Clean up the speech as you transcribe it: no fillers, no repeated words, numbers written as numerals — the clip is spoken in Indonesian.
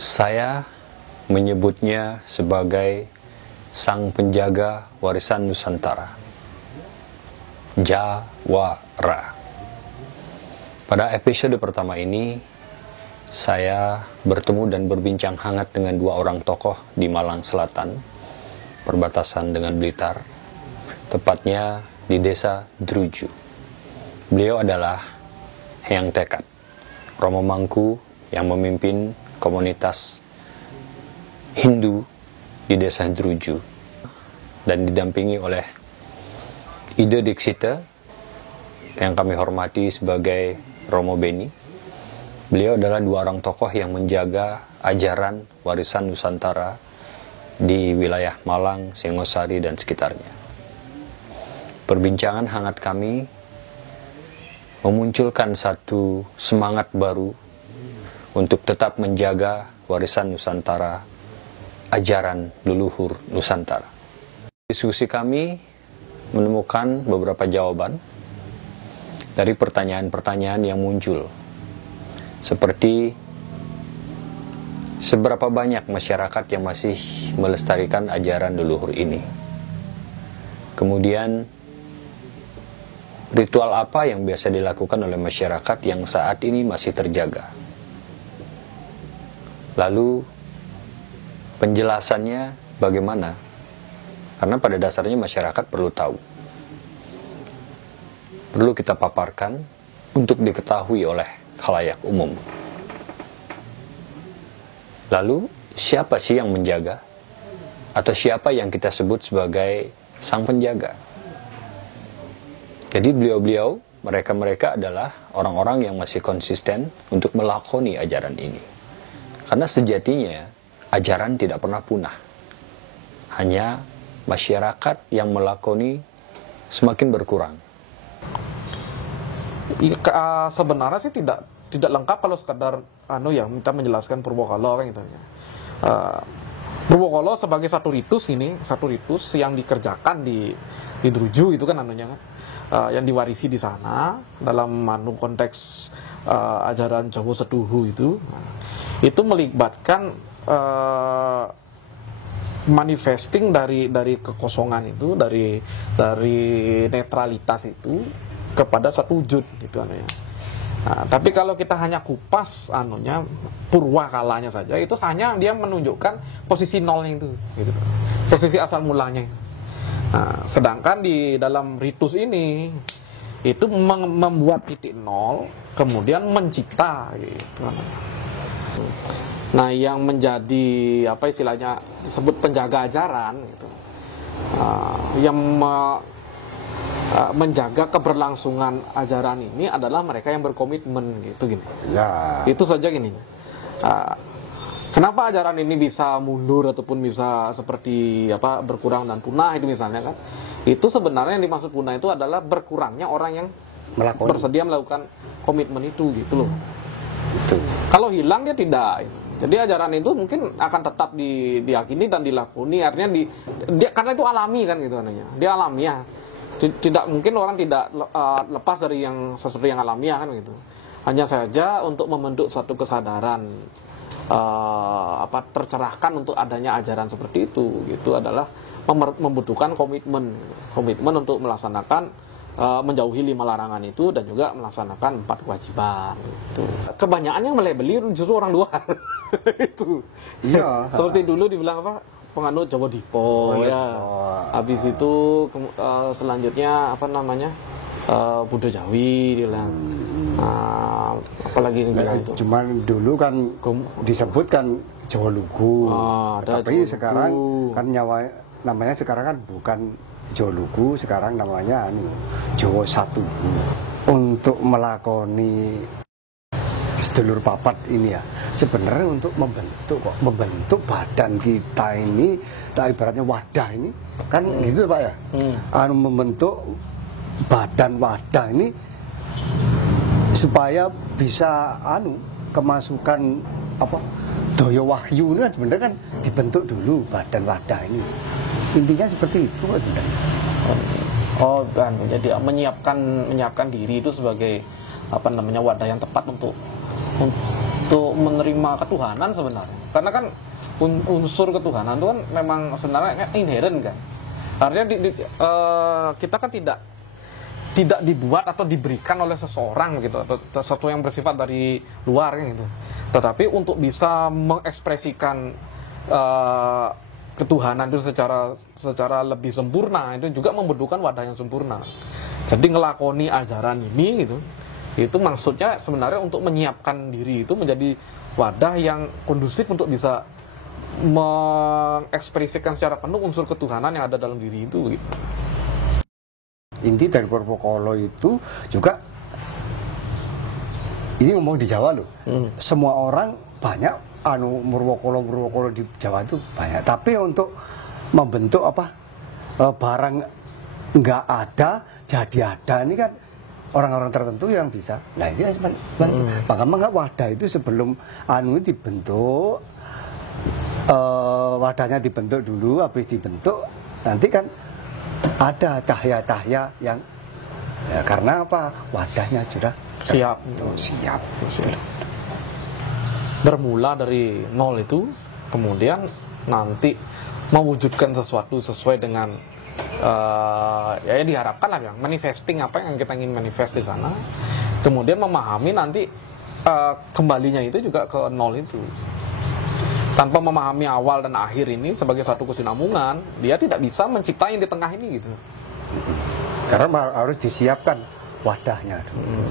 Saya menyebutnya sebagai sang penjaga warisan Nusantara, Jawara. Pada episode pertama ini, saya bertemu dan berbincang hangat dengan dua orang tokoh di Malang Selatan, perbatasan dengan Blitar, tepatnya di desa Druju. Beliau adalah Hyang Tekad, Romo Mangku yang memimpin komunitas Hindu di desa Druju, dan didampingi oleh Ida Diksita yang kami hormati sebagai Romo Beni. Beliau adalah dua orang tokoh yang menjaga ajaran warisan Nusantara di wilayah Malang, Singosari, dan sekitarnya. Perbincangan hangat kami memunculkan satu semangat baru untuk tetap menjaga warisan Nusantara, ajaran leluhur Nusantara. Diskusi kami menemukan beberapa jawaban dari pertanyaan-pertanyaan yang muncul, seperti seberapa banyak masyarakat yang masih melestarikan ajaran leluhur ini. Kemudian, ritual apa yang biasa dilakukan oleh masyarakat yang saat ini masih terjaga. Lalu, penjelasannya bagaimana? Karena pada dasarnya masyarakat perlu tahu. Perlu kita paparkan untuk diketahui oleh khalayak umum. Lalu, siapa sih yang menjaga? Atau siapa yang kita sebut sebagai sang penjaga? Jadi beliau-beliau, mereka-mereka adalah orang-orang yang masih konsisten untuk melakoni ajaran ini. Karena sejatinya, ajaran tidak pernah punah. Hanya masyarakat yang melakoni semakin berkurang. Sebenarnya sih tidak lengkap kalau sekadar minta menjelaskan Purbokala kan gitu ya. Purbokala sebagai satu ritus yang dikerjakan di Druju itu kan yang diwarisi di sana dalam konteks ajaran Jawa Setuhu itu melibatkan manifesting dari kekosongan itu, dari netralitas itu kepada suatu wujud gitu Nah, tapi kalau kita hanya kupas purwa kalanya saja, itu hanya dia menunjukkan posisi nolnya itu gitu. Posisi asal mulanya. Nah, sedangkan di dalam ritus ini itu membuat titik nol, kemudian mencipta gitu. Nah, yang menjadi disebut penjaga ajaran gitu, yang menjaga keberlangsungan ajaran ini adalah mereka yang berkomitmen gitu gini. Ya. Itu saja gini. Kenapa ajaran ini bisa mundur ataupun bisa seperti berkurang dan punah itu misalnya kan? Itu sebenarnya yang dimaksud punah itu adalah berkurangnya orang yang bersedia melakukan komitmen itu gitu loh. Itu. Kalau hilang dia tidak. Jadi ajaran itu mungkin akan tetap diyakini dan dilakoni, artinya karena itu alami kan gitu Dia alamiah. Tidak mungkin orang tidak lepas dari sesuatu yang alamiah kan gitu. Hanya saja untuk membentuk suatu kesadaran tercerahkan untuk adanya ajaran seperti itu gitu adalah membutuhkan komitmen untuk melaksanakan menjauhi 5 larangan itu dan juga melaksanakan 4 kewajiban gitu. Kebanyakan yang melebeli justru orang luar itu. Iya. Seperti dulu dibilang penganut Jawa Dipo ya. Habis itu selanjutnya Buddha Jawi dibilang. Apalagi itu. Cuman dulu kan disebutkan Jawa Lugu. Tapi Jawa sekarang Lugu. Kan namanya sekarang kan bukan Jawa Lugu, sekarang namanya Jawa Satu. Untuk melakoni sedulur papat ini ya, sebenarnya untuk membentuk badan kita ini, ibaratnya wadah ini kan gitu Pak ya. Membentuk badan wadah ini supaya bisa kemasukan daya wahyu ini kan sebenarnya kan dibentuk dulu badan wadah ini. Intinya seperti itu kan. Jadi menyiapkan diri itu sebagai wadah yang tepat untuk untuk menerima ketuhanan sebenarnya. Karena kan unsur ketuhanan itu kan memang sebenarnya inheren kan. Artinya kita kan tidak dibuat atau diberikan oleh seseorang gitu, atau sesuatu yang bersifat dari luar gitu. Tetapi untuk bisa mengekspresikan ketuhanan itu secara lebih sempurna, itu juga membutuhkan wadah yang sempurna. Jadi ngelakoni ajaran ini gitu, itu maksudnya sebenarnya untuk menyiapkan diri itu menjadi wadah yang kondusif untuk bisa mengekspresikan secara penuh unsur ketuhanan yang ada dalam diri itu gitu. Inti dari Purwokala itu juga, ini ngomong di Jawa loh, semua orang banyak Purwokala di Jawa itu banyak, tapi untuk membentuk barang nggak ada jadi ada, ini kan orang-orang tertentu yang bisa. Nah ini maka wadah itu sebelum dibentuk, wadahnya dibentuk dulu, habis dibentuk nanti kan ada cahaya-cahaya yang karena wadahnya sudah siap. Bermula dari nol itu, kemudian nanti mewujudkan sesuatu sesuai dengan ya diharapkan lah, yang manifesting apa yang kita ingin manifest di sana. Kemudian memahami nanti kembalinya itu juga ke nol itu. Tanpa memahami awal dan akhir ini sebagai satu kesinambungan, dia tidak bisa menciptai yang di tengah ini gitu. Karena harus disiapkan wadahnya dulu.